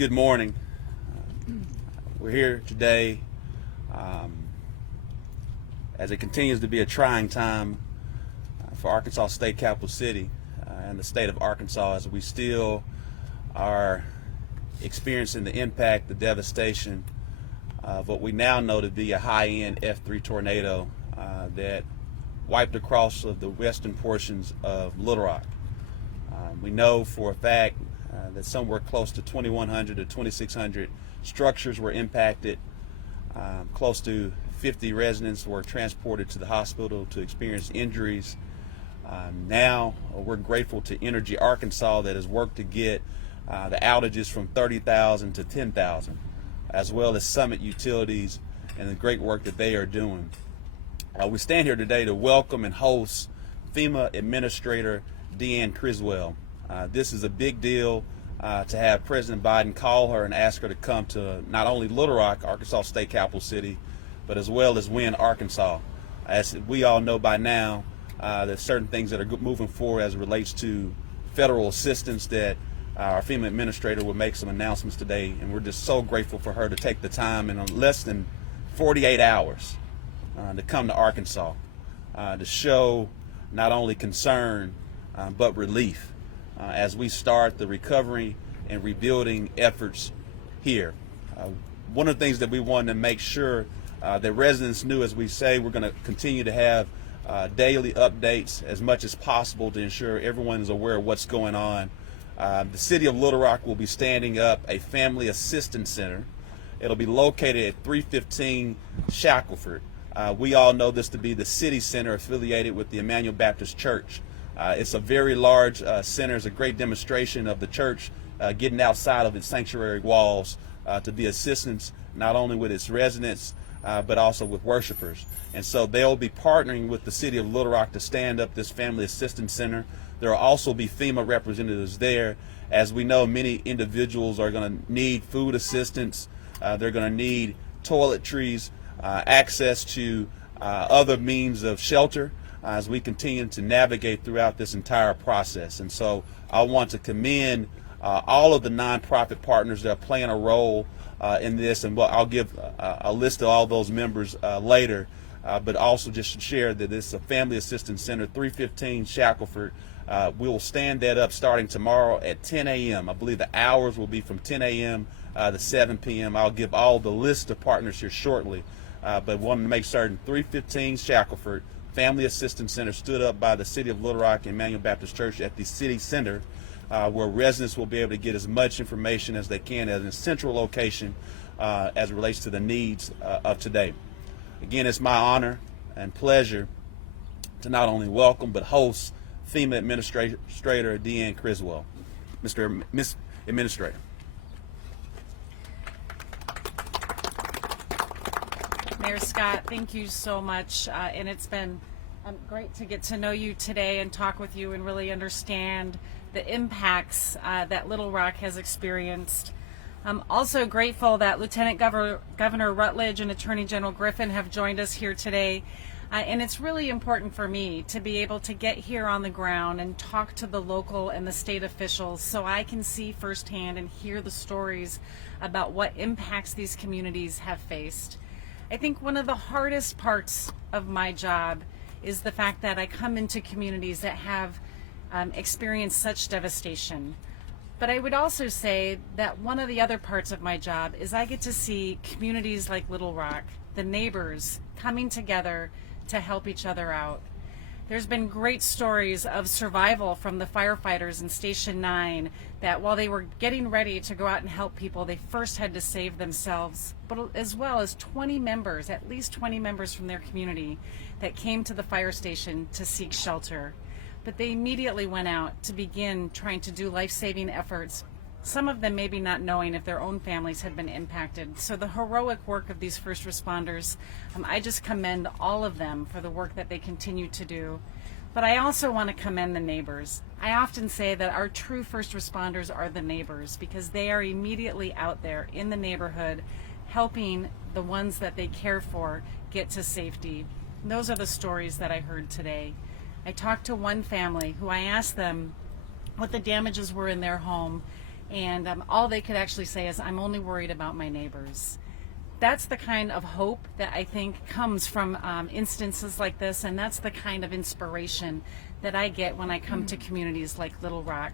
Good morning. We're here today as it continues to be a trying time for Arkansas State Capital City and the state of Arkansas, as we still are experiencing the impact, the devastation of what we now know to be a high-end F3 tornado that wiped across of the western portions of Little Rock. We know for a fact that somewhere close to 2,100 to 2,600 structures were impacted. Close to 50 residents were transported to the hospital to experience injuries. Now we're grateful to Energy Arkansas that has worked to get the outages from 30,000 to 10,000, as well as Summit Utilities and the great work that they are doing. We stand here today to welcome and host FEMA Administrator Deanne Criswell. This is a big deal to have President Biden call her and ask her to come to not only Little Rock, Arkansas State Capital City, but as well as Wynne, Arkansas. As we all know by now, there's certain things that are moving forward as it relates to federal assistance that our FEMA Administrator will make some announcements today, and we're just so grateful for her to take the time in less than 48 hours to come to Arkansas to show not only concern but relief as we start the recovery and rebuilding efforts here. One of the things that we wanted to make sure that residents knew, as we say, we're going to continue to have daily updates as much as possible to ensure everyone is aware of what's going on. The city of Little Rock will be standing up a family assistance center. It'll be located at 315 Shackelford. We all know this to be the city center affiliated with the Emmanuel Baptist Church. It's a very large center. It's a great demonstration of the church getting outside of its sanctuary walls to be assistance not only with its residents but also with worshipers. And so they'll be partnering with the city of Little Rock to stand up this family assistance center. There will also be FEMA representatives there. As we know, many individuals are going to need food assistance. They're going to need toiletries, access to other means of shelter as we continue to navigate throughout this entire process. And so I want to commend all of the nonprofit partners that are playing a role in this, and I'll give a list of all those members later, but also just to share that this is a Family Assistance Center, 315 Shackelford. We will stand that up starting tomorrow at 10 a.m. I believe the hours will be from 10 a.m. To 7 p.m. I'll give all the list of partners here shortly, but wanted to make certain 315 Shackelford Family Assistance Center stood up by the City of Little Rock and Emmanuel Baptist Church at the city center, where residents will be able to get as much information as they can at a central location as it relates to the needs of today. Again, it's my honor and pleasure to not only welcome but host FEMA Administrator Deanne Criswell. Miss Administrator. Mayor Scott, thank you so much, and it's been great to get to know you today and talk with you and really understand the impacts that Little Rock has experienced. I'm also grateful that Lieutenant Governor Rutledge and Attorney General Griffin have joined us here today, and it's really important for me to be able to get here on the ground and talk to the local and the state officials so I can see firsthand and hear the stories about what impacts these communities have faced. I think one of the hardest parts of my job is the fact that I come into communities that have experienced such devastation. But I would also say that one of the other parts of my job is I get to see communities like Little Rock, the neighbors, coming together to help each other out. There's been great stories of survival from the firefighters in Station 9 that while they were getting ready to go out and help people, they first had to save themselves, but as well as 20 members, at least 20 members from their community that came to the fire station to seek shelter. But they immediately went out to begin trying to do life-saving efforts, some of them maybe not knowing if their own families had been impacted. So the heroic work of these first responders, I just commend all of them for the work that they continue to do. But I also want to commend the neighbors. I often say that our true first responders are the neighbors because they are immediately out there in the neighborhood helping the ones that they care for get to safety. And those are the stories that I heard today. I talked to one family who I asked them what the damages were in their home, and all they could actually say is, "I'm only worried about my neighbors." That's the kind of hope that I think comes from instances like this, and that's the kind of inspiration that I get when I come to communities like Little Rock.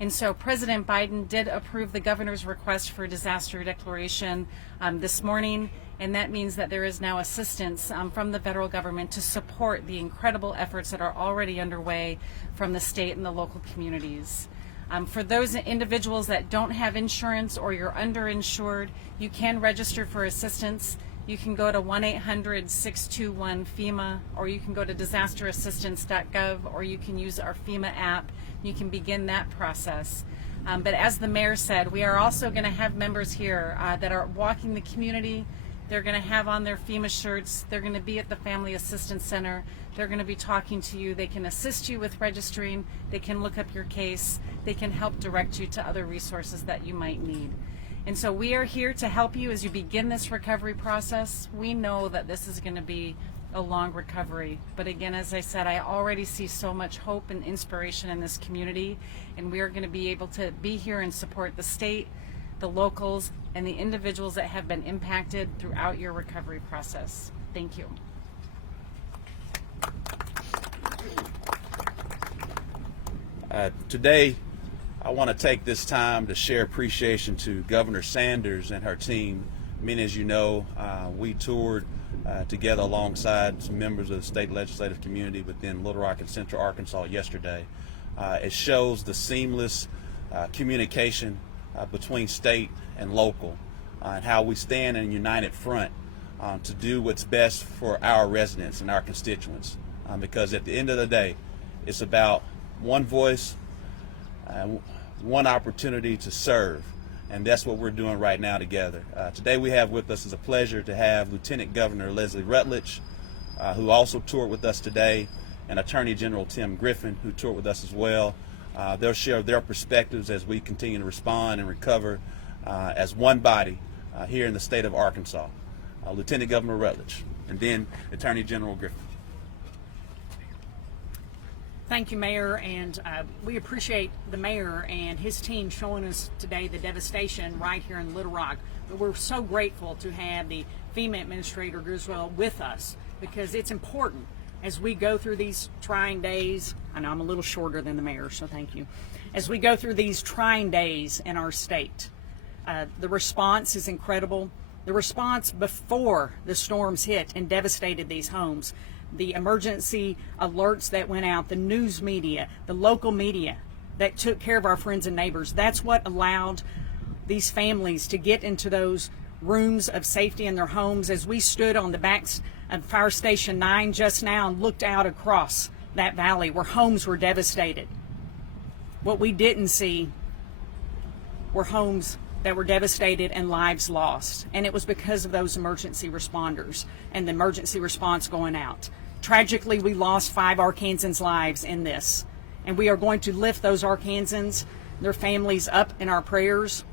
And so President Biden did approve the governor's request for a disaster declaration this morning, and that means that there is now assistance from the federal government to support the incredible efforts that are already underway from the state and the local communities. For those individuals that don't have insurance or you're underinsured, you can register for assistance. You can go to 1-800-621-FEMA, or you can go to disasterassistance.gov, or you can use our FEMA app. You can begin that process. But as the mayor said, we are also going to have members here that are walking the community. They're going to have on their FEMA shirts. They're going to be at the Family Assistance Center. They're going to be talking to you. They can assist you with registering. They can look up your case. They can help direct you to other resources that you might need. And so we are here to help you as you begin this recovery process. We know that this is going to be a long recovery. But again, as I said, I already see so much hope and inspiration in this community. And we are going to be able to be here and support the state, the locals, and the individuals that have been impacted throughout your recovery process. Thank you. Today, I want to take this time to share appreciation to Governor Sanders and her team. Many, as you know, we toured together alongside some members of the state legislative community within Little Rock and Central Arkansas yesterday. It shows the seamless communication between state and local, and how we stand in a united front to do what's best for our residents and our constituents. Because at the end of the day, it's about one voice, one opportunity to serve, and that's what we're doing right now together. Today we have with us, it's a pleasure to have Lieutenant Governor Leslie Rutledge, who also toured with us today, and Attorney General Tim Griffin, who toured with us as well. They'll share their perspectives as we continue to respond and recover as one body here in the state of Arkansas. Lieutenant Governor Rutledge, and then Attorney General Griffin. Thank you, Mayor, and we appreciate the Mayor and his team showing us today the devastation right here in Little Rock. But we're so grateful to have the FEMA Administrator Criswell with us, because it's important as we go through these trying days. I know I'm a little shorter than the Mayor, so thank you. As we go through these trying days in our state, the response is incredible. The response before the storms hit and devastated these homes, the emergency alerts that went out, the news media, the local media that took care of our friends and neighbors, that's what allowed these families to get into those rooms of safety in their homes. As we stood on the backs of Fire Station 9 just now and looked out across that valley where homes were devastated, what we didn't see were homes that were devastated and lives lost. And it was because of those emergency responders and the emergency response going out. Tragically, we lost 5 Arkansans' lives in this. And we are going to lift those Arkansans, their families, up in our prayers.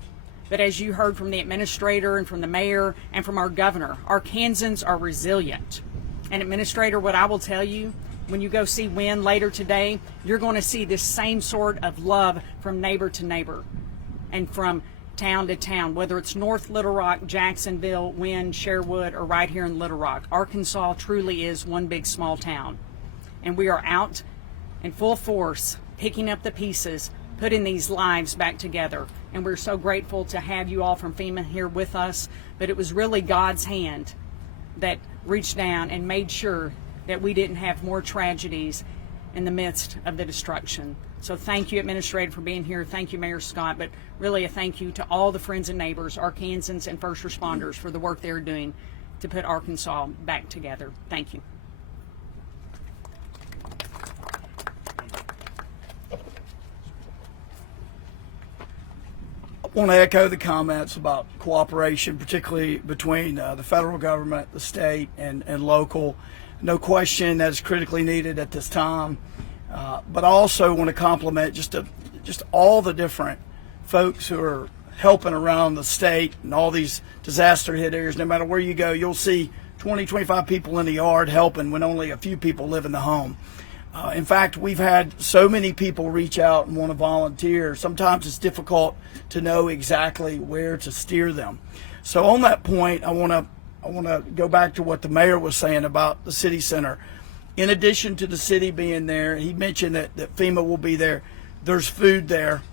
But as you heard from the administrator and from the mayor and from our governor, Arkansans are resilient. And Administrator, what I will tell you, when you go see Wynn later today, you're going to see this same sort of love from neighbor to neighbor and from town to town, whether it's North Little Rock, Jacksonville, Wynn, Sherwood, or right here in Little Rock. Arkansas truly is one big small town. And we are out in full force, picking up the pieces, putting these lives back together. And we're so grateful to have you all from FEMA here with us. But it was really God's hand that reached down and made sure that we didn't have more tragedies in the midst of the destruction. So thank you, Administrator, for being here. Thank you, Mayor Scott, but really a thank you to all the friends and neighbors, Arkansans and first responders, for the work they're doing to put Arkansas back together. Thank you. I want to echo the comments about cooperation, particularly between the federal government, the state, and local. No question that is critically needed at this time. But I also want to compliment just all the different folks who are helping around the state and all these disaster hit areas. No matter where you go, you'll see 20, 25 people in the yard helping when only a few people live in the home. In fact, we've had so many people reach out and want to volunteer. Sometimes it's difficult to know exactly where to steer them. So on that point, I want to go back to what the mayor was saying about the city center. In addition to the city being there, he mentioned that FEMA will be there. There's food there.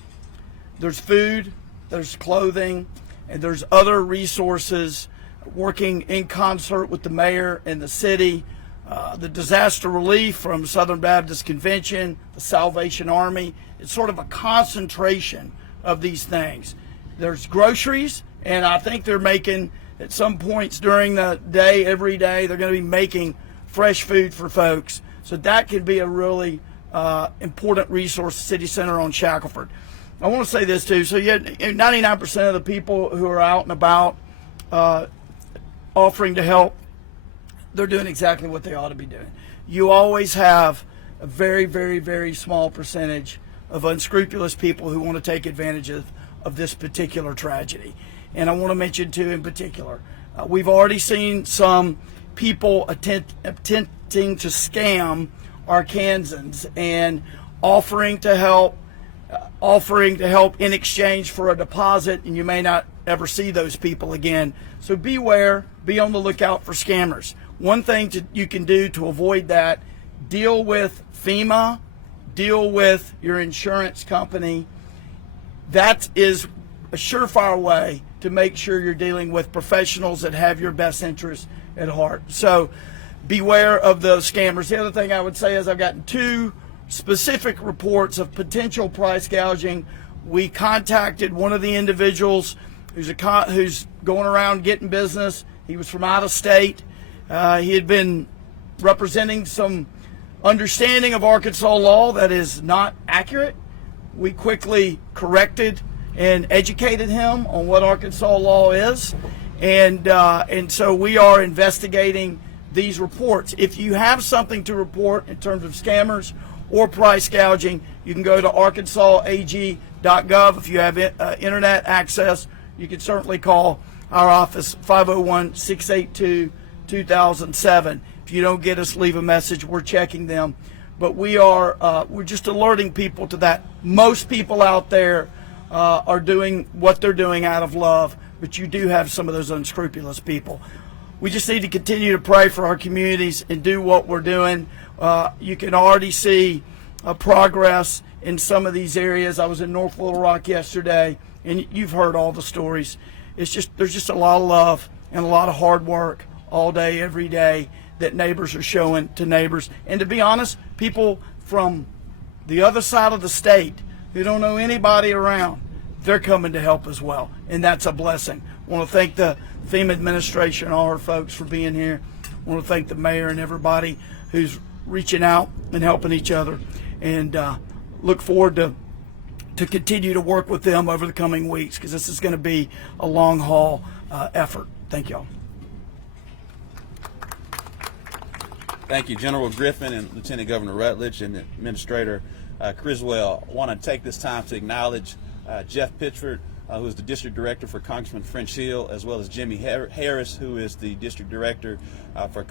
There's food, there's clothing, and there's other resources working in concert with the mayor and the city. The disaster relief from Southern Baptist Convention, the Salvation Army. It's sort of a concentration of these things. There's groceries, and I think they're making, at some points during the day, every day, they're going to be making fresh food for folks. So that could be a really important resource, City Center on Shackelford. I want to say this too. So you had 99% of the people who are out and about offering to help, they're doing exactly what they ought to be doing. You always have a very, very, very small percentage of unscrupulous people who want to take advantage of this particular tragedy. And I want to mention two in particular. We've already seen some people attempting to scam Arkansans and offering to help in exchange for a deposit, and you may not ever see those people again. So beware, be on the lookout for scammers. One thing you can do to avoid that, deal with FEMA, deal with your insurance company. That is a surefire way to make sure you're dealing with professionals that have your best interests at heart. So beware of those scammers. The other thing I would say is I've gotten two specific reports of potential price gouging. We contacted one of the individuals who's going around getting business. He was from out of state. He had been representing some understanding of Arkansas law that is not accurate. We quickly corrected and educated him on what Arkansas law is, and so we are investigating these reports. If you have something to report in terms of scammers or price gouging, you can go to arkansasag.gov. If you have internet access, you can certainly call our office, 501-682-2007. If you don't get us, leave a message. We're checking them. But we're just alerting people to that. Most people out there are doing what they're doing out of love, but you do have some of those unscrupulous people. We just need to continue to pray for our communities and do what we're doing. You can already see progress in some of these areas. I was in North Little Rock yesterday, and you've heard all the stories. There's just a lot of love and a lot of hard work all day, every day that neighbors are showing to neighbors. And to be honest, people from the other side of the state who don't know anybody around, they're coming to help as well. And that's a blessing. I want to thank the FEMA administration and all our folks for being here. I want to thank the mayor and everybody who's reaching out and helping each other. And look forward to continue to work with them over the coming weeks, because this is going to be a long haul effort. Thank y'all. Thank you, General Griffin and Lieutenant Governor Rutledge and Administrator Criswell. I want to take this time to acknowledge Jeff Pitchford, who is the District Director for Congressman French Hill, as well as Jimmy Harris, who is the District Director for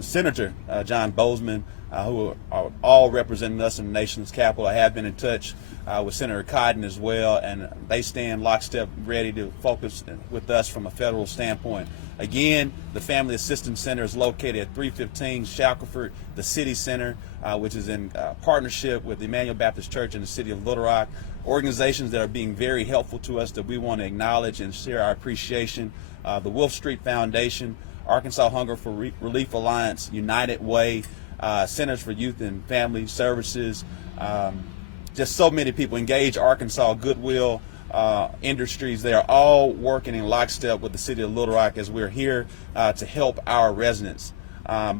Senator John Bozeman, who are all representing us in the nation's capital. I have been in touch with Senator Cotton as well, and they stand lockstep ready to focus with us from a federal standpoint. Again, the Family Assistance Center is located at 315 Shackelford, the City Center, which is in partnership with the Emmanuel Baptist Church in the city of Little Rock. Organizations that are being very helpful to us that we want to acknowledge and share our appreciation. The Wolf Street Foundation, Arkansas Hunger for Relief Alliance, United Way, Centers for Youth and Family Services, just so many people. Engage Arkansas, Goodwill Industries. They are all working in lockstep with the city of Little Rock as we're here to help our residents.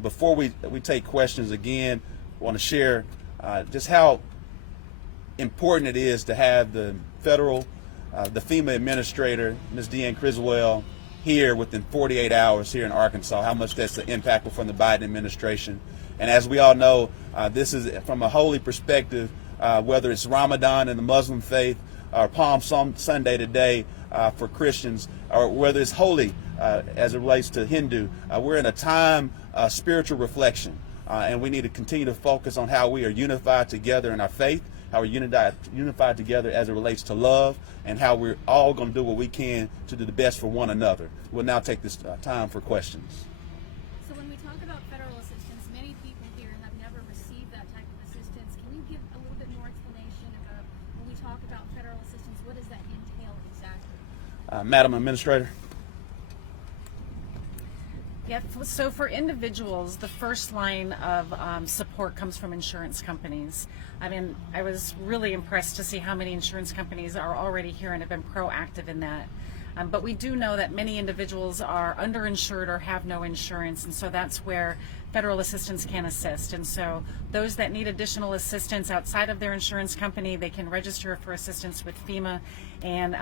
Before we take questions, again, I want to share just how important it is to have the FEMA Administrator, Ms. Deanne Criswell, here within 48 hours here in Arkansas, how much that's impactful from the Biden administration. And as we all know, this is from a holy perspective, whether it's Ramadan in the Muslim faith or Palm Sunday today for Christians, or whether it's holy as it relates to Hindu. We're in a time of spiritual reflection. and we need to continue to focus on how we are unified together in our faith, how we're unified together as it relates to love, and how we're all going to do what we can to do the best for one another. We'll now take this time for questions. So when we talk about federal assistance, many people here have never received that type of assistance. Can you give a little bit more explanation about when we talk about federal assistance, what does that entail exactly? Madam Administrator. Yeah, so for individuals, the first line of support comes from insurance companies. I mean, I was really impressed to see how many insurance companies are already here and have been proactive in that. But we do know that many individuals are underinsured or have no insurance, and so that's where federal assistance can assist. And so those that need additional assistance outside of their insurance company, they can register for assistance with FEMA, and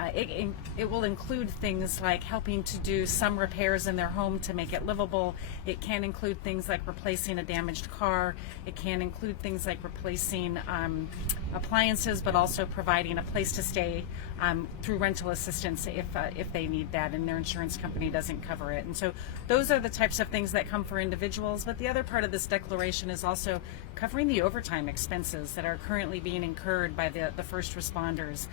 it will include things like helping to do some repairs in their home to make it livable. It can include things like replacing a damaged car. It can include things like replacing appliances, but also providing a place to stay through rental assistance if they need that and their insurance company doesn't cover it. And so those are the types of things that come for individuals. But the other part of this declaration is also covering the overtime expenses that are currently being incurred by the first responders.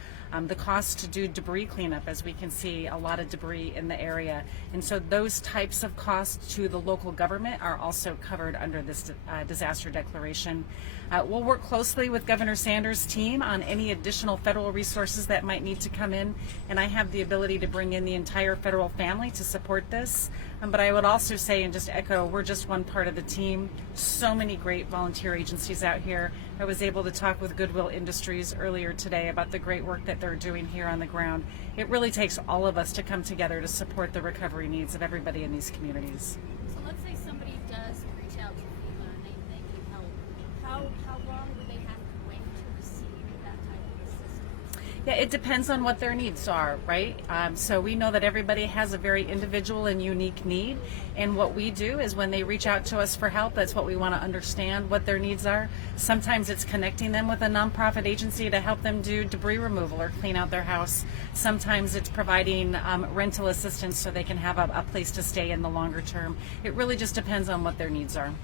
The cost to do debris cleanup, as we can see a lot of debris in the area. And so those types of costs to the local government are also covered under this disaster declaration. We'll work closely with Governor Sanders' team on any additional federal resources that might need to come in, and I have the ability to bring in the entire federal family to support this. But I would also say, and just echo, we're just one part of the team. So many great volunteer agencies out here. I was able to talk with Goodwill Industries earlier today about the great work that they're doing here on the ground. It really takes all of us to come together to support the recovery needs of everybody in these communities. So let's say somebody does reach out to FEMA and they need help. How long would they have to wait to receive that type of assistance? Yeah, it depends on what their needs are, right? So we know that everybody has a very individual and unique need, and what we do is when they reach out to us for help, that's what we want to understand what their needs are. Sometimes it's connecting them with a nonprofit agency to help them do debris removal or clean out their house. Sometimes it's providing rental assistance so they can have a place to stay in the longer term. It really just depends on what their needs are. And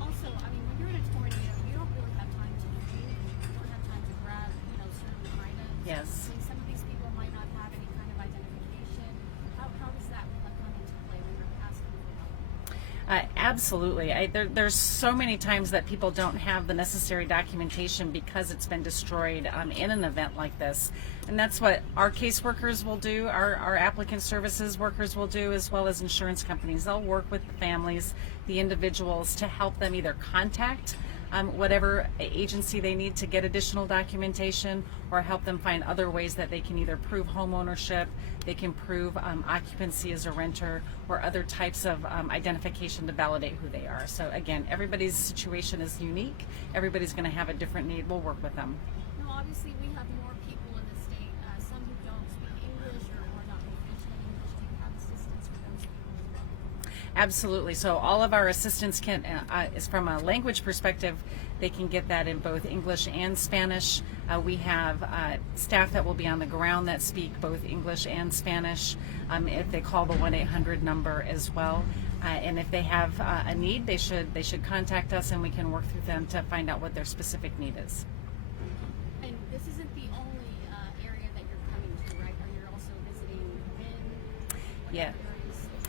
also, I mean, when you're in a tornado, you don't really have time to eat. You don't have time to grab, certain items. Yes. I mean, some of these people might not have any kind of identification. How does that come into play when you're asking for help? Absolutely. There's so many times that people don't have the necessary documentation because it's been destroyed in an event like this. And that's what our caseworkers will do, our applicant services workers will do, as well as insurance companies. They'll work with the families, the individuals, to help them either contact whatever agency they need to get additional documentation, or help them find other ways that they can either prove home ownership, they can prove occupancy as a renter, or other types of identification to validate who they are. So again, everybody's situation is unique. Everybody's going to have a different need. We'll work with them. Now, obviously, we have more people in the state, some who don't speak English or not proficient in English. Do you have assistance for those people as well? Absolutely. So all of our assistance is from a language perspective. They can get that in both English and Spanish. We have staff that will be on the ground that speak both English and Spanish. If they call the 1-800 number as well. And if they have a need, they should contact us, and we can work through them to find out what their specific need is. And this isn't the only area that you're coming to, right? Or you're also visiting Wynn? Yeah.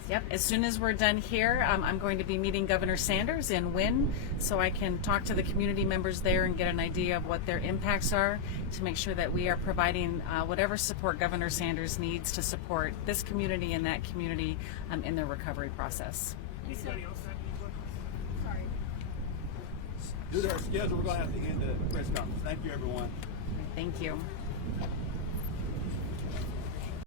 Yep. As soon as we're done here, I'm going to be meeting Governor Sanders in Wynn, so I can talk to the community members there and get an idea of what their impacts are, to make sure that we are providing whatever support Governor Sanders needs to support this community and that community in their recovery process. Anybody else have any questions? Sorry. Due to our schedule, we're going to have to end the press conference. Thank you, everyone. Thank you.